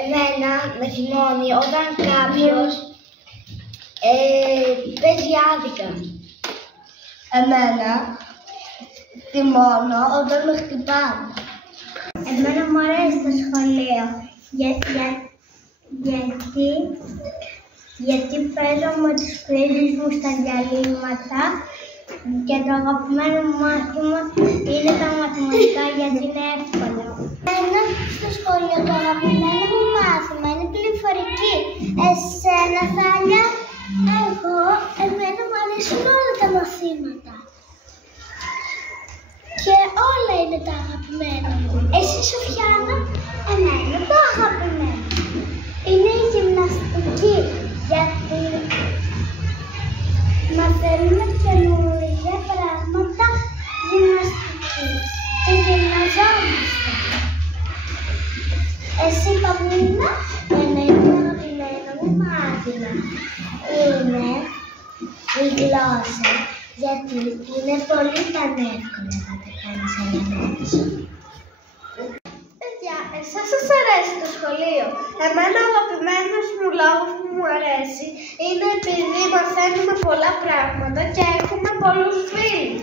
Εμένα με θυμώνει όταν κάποιος παίζει άδικα. Εμένα θυμώνω όταν με χτυπάνε. Εμένα μου αρέσει το σχολείο γιατί παίζω με τους φίλους μου στα διαλύματα και το αγαπημένο μου μάθημα είναι τα μαθηματικά γιατί είναι εύκολο. Στο σχολείο το αγαπημένο μου μάθημα είναι πληροφορική. Εσένα, Θάλια? Εμένα μου αρέσουν όλα τα μαθήματα. Και όλα είναι τα αγαπημένα μου. Εσύ, Σοφιάνα? Εμένα το αγαπημένο είναι η γυμναστική, γιατί μαθαίνουμε καινούργια πράγματα γυμναστική και γυμναζόμαστε. Εσύ, Παυλίνα? Εμένα το αγαπημένο μου μάθημα είναι η γλώσσα, γιατί είναι πολύ πανεύκολο να τα κάνεις ελεύθερος. Παιδιά, εσάς σας αρέσει το σχολείο? Εμένα ο αγαπημένος μου λόγος που μου αρέσει είναι επειδή μαθαίνουμε πολλά πράγματα και έχουμε πολλούς φίλους.